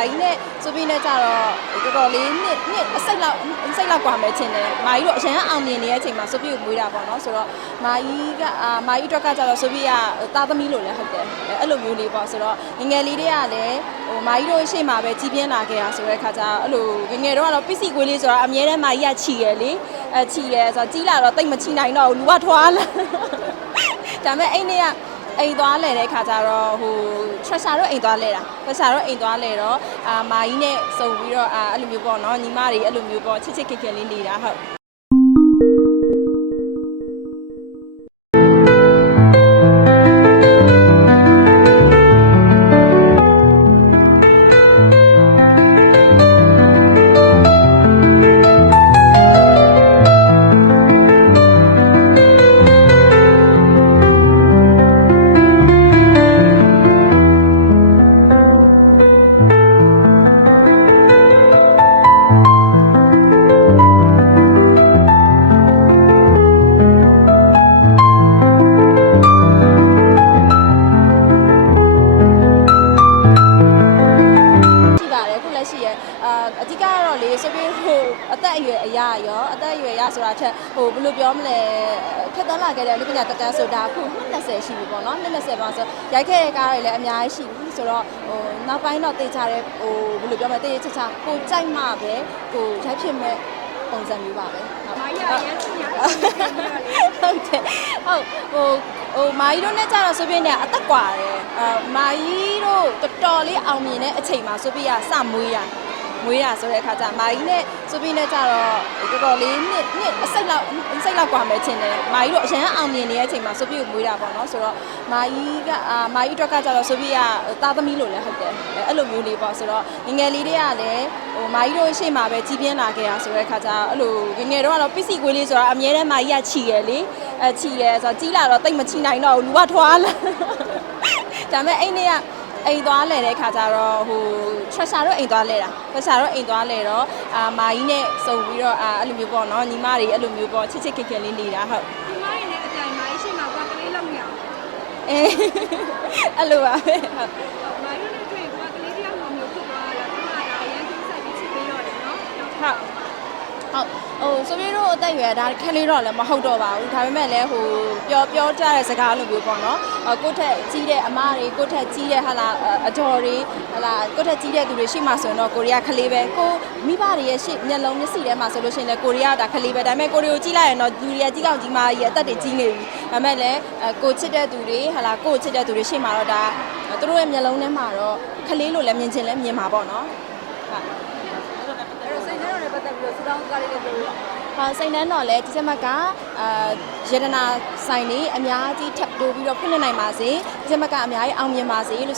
ကြီးနဲ့ဆိုပြီးနဲ့ကြတော့တော်တော်လေးနှစ်နှစ်အစိတ်လောက်အစိတ်လောက်กว่าမယ်ထင်တယ်မာကြီးတို့အရန်အောင်မြင်နေတဲ့အချိန်မှာဆိုပြီးကိုမွေးတာပေါ့နော်ဆိုတော့မာကြီးကအာမာကြီးအတွက်ကကြတော့ဆိုပြီးကတာသမီလို့လည်းဟုတ်တယ်အဲ့လိုမျိုးလေးပေါ့ဆိုတော့ငငယ်လေးတွေကလည်းဟိုမာကြီးတို့ရှေ့မှာပဲကြီးပြင်းလာခဲ့တာဆိုတဲ့ခါကျအဲ့လိုငငယ်တော့ကတော့ပစ္စည်းကွေးလေးဆိုတော့အမြဲတမ်းမာကြီးကချီရယ်လေအဲချီရယ်ဆိုတော့ကြီးလာတော့တိတ်မချီနိုင်တော့ဘူးလူကထွားလာဒါပေမဲ့အဲ့နေ့က အိမ်သွားလဲတဲ့ခါကျတော့ဟို treasure တော့အိမ်သွားလဲတာ treasure တော့အိမ်သွားလဲတော့အာမာကြီးနဲ့စုံပြီးတော့အာအဲ့လိုမျိုးပေါ့နော်ညီမတွေအဲ့လိုမျိုးပေါ့ချစ်ချစ်ခင်ခင်လေးနေတာဟုတ် အသက်အရွယ်အရာရောအသက်အရွယ်ရဆိုတာချက်ဟိုဘယ်လိုပြောမလဲထက်သန်းလာခဲ့တဲ့လူပညာတက်တန်းဆိုတာအခု20ရှိပြီပေါ့နော်20ပါဆိုရိုက်ခဲ့တဲ့ကားတွေလည်းအများကြီးရှိပြီဆိုတော့ဟိုနောက်ပိုင်းတော့တေးချတဲ့ဟိုဘယ်လိုပြောမလဲတေးချချကိုကြိုက်မှပဲကိုရိုက်ဖြစ်မဲ့ပုံစံမျိုးပါပဲဟုတ် မာကြီးကရမ်းချင်ရ ဟုတ်တယ်ဟုတ်ဟိုဟိုမာကြီးတို့နဲ့ကြတော့ဆိုပြင်းနေအသက်กว่าတယ်အာမာကြီးတို့တော်တော်လေးအောင်မြင်တဲ့အချိန်မှာဆိုပြရစမွေးရ မွေးရဆိုတဲ့အခါကျမာကြီးနဲ့ဆိုပြင်းနဲ့ကြတော့တော်တော်လေးနှစ်နှစ်အစိတ်လောက်အစိတ်လောက်กว่าမယ်ထင်တယ်မာကြီးတို့အရန်အောင်မြင်နေတဲ့အချိန်မှာဆိုပြကိုမွေးတာပေါ့နော်ဆိုတော့မာကြီးကအာမာကြီးအတွက်ကကြတော့ဆိုပြကတာသမီလို့လည်းဟုတ်တယ်အဲ့လိုမျိုးလေးပေါ့ဆိုတော့ငငယ်လေးတွေကလည်းဟိုမာကြီးတို့ရှေ့မှာပဲကြီးပြင်းလာခဲ့တာဆိုတဲ့အခါကျအဲ့လိုငငယ်တော့ကတော့ပစ္စည်းကွေးလေးဆိုတော့အမြဲတမ်းမာကြီးကချီရယ်လေအဲချီရယ်ဆိုတော့ကြီးလာတော့တိတ်မချီနိုင်တော့ဘူးလူကထွားလာဒါပေမဲ့အဲ့နေ့က အိမ်သွားလဲတဲ့ခါကျတော့ဟို treasure တော့အိမ်သွားလဲတာ treasure တော့အိမ်သွားလဲတော့အာမာကြီးနဲ့စုံပြီးတော့အာအဲ့လိုမျိုးပေါ့နော်ညီမတွေအဲ့လိုမျိုးပေါ့ချစ်ချစ်ခင်ခင်လေးနေတာဟုတ်ဒီမားရင်းနဲ့အတိုင်မာကြီးရှိမှကွာကလေးလုံးမရအောင်အဲအဲ့လိုပါပဲဟုတ် မာကြီးနဲ့တွေ့ကွာကလေးတယောက်လိုမျိုးဖြစ်သွားတာဒီမှာဒါအရင်ကဆိုင်ပြီးချစ်ပေးရတယ်နော် ဟုတ်ဟုတ်ဟိုဆိုပြီးတော့ အသက်အရွယ်ဒါခက်လေးတော့လည်းမဟုတ်တော့ပါဘူးဒါပေမဲ့လည်းဟိုပြောပြောကြတဲ့စကားလိုမျိုးပေါ့နော်အကိုယ့်ထက်ကြီးတဲ့အမတွေကိုယ့်ထက်ကြီးတဲ့ဟာလာအတော်တွေဟာလာကိုယ့်ထက်ကြီးတဲ့သူတွေရှိမှဆိုရင်တော့ကိုရီးယားခလေးပဲကိုမိဘတွေရဲ့ရှေ့မျက်လုံးမျက်စိထဲမှာဆိုလို့ရှိရင်လည်းကိုရီးယားဒါခလေးပဲဒါပေမဲ့ကိုရီကိုကြီးလိုက်ရင်တော့လူတွေကကြီးကောင်ကြီးမကြီးအသက်တွေကြီးနေပြီဒါပေမဲ့လည်းကိုချစ်တဲ့သူတွေဟာလာကိုချစ်တဲ့သူတွေရှိမှတော့ဒါသူတို့ရဲ့မျက်လုံးထဲမှာတော့ခလေးလို့လည်းမြင်ချင်လည်းမြင်မှာပေါ့နော်ဟုတ်အဲ့တော့စိတ်ထဲတော့လည်းပတ်သက်ပြီးတော့စူတောင်းကားလေးတွေပြောလို့။ဟာ စိန်နှန်းတော့လည်းဒီစက်မကအာရတနာဆိုင်လေးအများကြီးထပ်တိုးပြီးတော့ဖွင့်လှစ်နိုင်ပါစေ။ဒီစက်မကအများကြီးအောင်မြင်ပါစေလို့